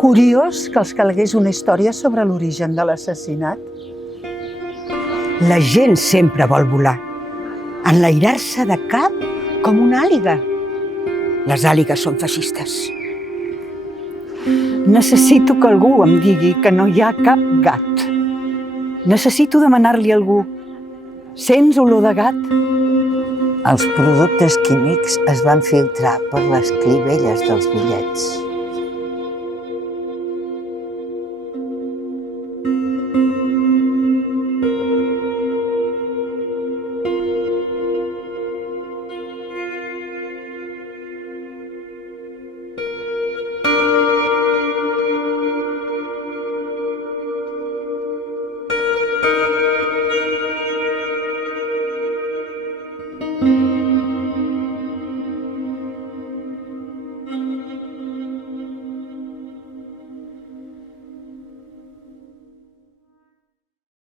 Curiós que els calgués una història sobre l'origen de l'assassinat. La gent sempre vol volar, enlairar-se de cap com una àliga. Les àligues són feixistes. Necessito que algú em digui que no hi ha cap gat. Necessito demanar-li a algú: sents olor de gat? Els productes químics es van filtrar per les clivelles dels bitllets.